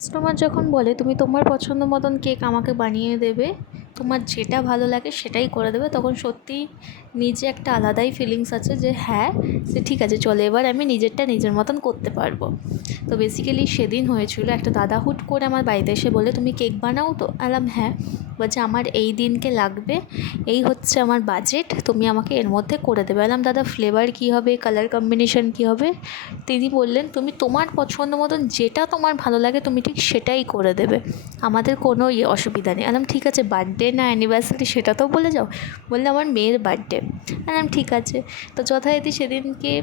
Customer যখন বলে, তুমি তোমার পছন্দ মতন কেক আমাকে বানিয়ে দেবে, তোমার যেটা ভালো লাগে সেটাই করে দেবে, তখন সত্যি নিজে একটা আলাদাই ফিলিংস আছে যে হ্যাঁ সে ঠিক আছে, চলে এবার আমি নিজেরটা নিজের মতন করতে পারব। তো বেসিক্যালি সেদিন হয়েছিল, একটা দাদা হুট করে আমার বাড়িতে এসে বলে, তুমি কেক বানাও তো? আলাম হ্যাঁ। বলছে, আমার এই দিনকে লাগবে, এই হচ্ছে আমার বাজেট তুমি আমাকে এর মধ্যে করে দেবে। বললাম, দাদা ফ্লেভার কী হবে? কালার কম্বিনেশন কী হবে? তিনি বললেন, তুমি তোমার পছন্দ মতন যেটা তোমার ভালো লাগে, তুমি ঠিক সেটাই করে দেবে। আমাদের কোনো ইয়ে অসুবিধা নেই। আলাম ঠিক আছে বার্থডে না অ্যানিভার্সারি সেটা তো বলে যাও। বললে, আমার মেয়ের বার্থডে আলাম ঠিক আছে। তো যথারীতি সেদিনকে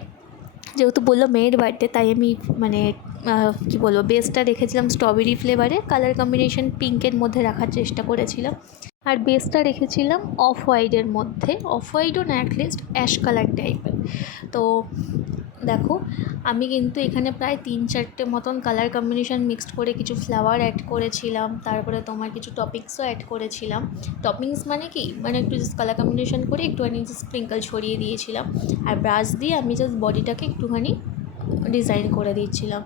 যেহেতু বলল মেয়ের বার্থডে তাই আমি মানে কী বলব বেসটা রেখেছিলাম স্ট্রবেরি ফ্লেভারে কালার কম্বিনেশন পিঙ্কের মধ্যে রাখার চেষ্টা করেছিলাম। আর বেসটা রেখেছিলাম অফ হোয়াইটের মধ্যে। অফ হোয়াইটও না অ্যাটলিস্ট অ্যাশ কালার টাইপের তো দেখো, আমি কিন্তু এখানে প্রায় তিন চারটে মতন কালার কম্বিনেশন মিক্সড করে কিছু ফ্লাওয়ার অ্যাড করেছিলাম। তারপরে তোমার কিছু টপিংসও অ্যাড করেছিলাম। টপিংস মানে কি? মানে একটু জাস্ট কালার কম্বিনেশন করে একটুখানি জাস্ট স্প্রিঙ্কল ছড়িয়ে দিয়েছিলাম। আর ব্রাশ দিয়ে আমি জাস্ট বডিটাকে একটুখানি ডিজাইন করে দিচ্ছিলাম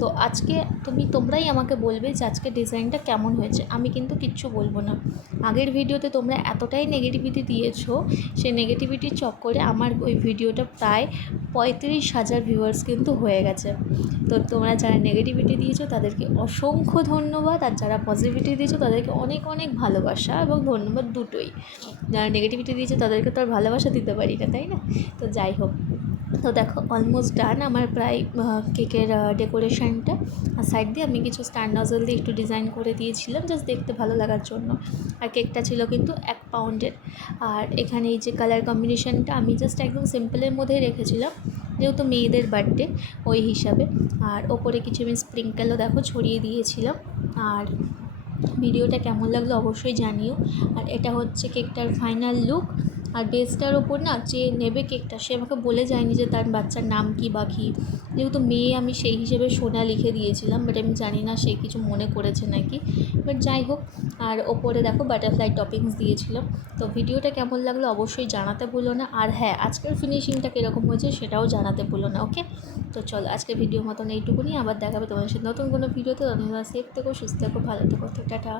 তো আজকে তুমি, তোমরাই আমাকে বলবে যে আজকে ডিজাইনটা কেমন হয়েছে। আমি কিন্তু কিচ্ছু বলব না। আগের ভিডিওতে তোমরা এতটাই নেগেটিভিটি দিয়েছ সেই নেগেটিভিটির চক্করে আমার ওই ভিডিওটা প্রায় পঁয়ত্রিশ হাজার ভিউয়ার্স কিন্তু হয়ে গেছে। তো তোমরা যারা নেগেটিভিটি দিয়েছ, তাদেরকে অসংখ্য ধন্যবাদ। আর যারা পজিটিভিটি দিয়েছ, তাদেরকে অনেক অনেক ভালোবাসা এবং ধন্যবাদ দুটোই। যারা নেগেটিভিটি দিয়েছে, তাদেরকে তো আর ভালোবাসা দিতে পারি না, তাই না? তো যাই হোক। তো দেখো অলমোস্ট ডান আমার প্রায় কেকের ডেকোরেশনটা আর সাইড দিয়ে আমি কিছু স্ট্যান্ড নজল দিয়ে একটু ডিজাইন করে দিয়েছিলাম জাস্ট দেখতে ভালো লাগার জন্য। আর কেকটা ছিল কিন্তু এক পাউন্ডের আর এখানে এই যে কালার কম্বিনেশনটা আমি জাস্ট একদম সিম্পলের মধ্যেই রেখেছিলাম, যেহেতু মেয়েদের বার্থডে ওই হিসাবে। আর ওপরে কিছু আমি স্প্রিঙ্কেলও দেখো ছড়িয়ে দিয়েছিলাম। আর ভিডিওটা কেমন লাগল অবশ্যই জানিও। আর এটা হচ্ছে কেকটার ফাইনাল লুক আর বেসটার ওপর না যে নেবে কেকটা, সে আমাকে বলে যায়নি যে তার বাচ্চার নাম কী বা কী। যেহেতু মেয়ে আমি সেই হিসেবে সোনা লিখে দিয়েছিলাম বাট আমি জানি না সে কিছু মনে করেছে নাকি। বাট যাই হোক, আর ওপরে দেখো বাটারফ্লাই টপিংস দিয়েছিলাম। তো ভিডিওটা কেমন লাগল অবশ্যই জানাতে ভুলো না। আর হ্যাঁ আজকের ফিনিশিংটা কীরকম হয়েছে সেটাও জানাতে ভুলো না ওকে তো চলো আজকে ভিডিও মতন এইটুকুনি। আবার দেখাবে তোমাদের সাথে নতুন কোনো ভিডিওতে। তোমরা সেফ থেকো, সুস্থ থেকো, ভালো থেকো। তো টাটা।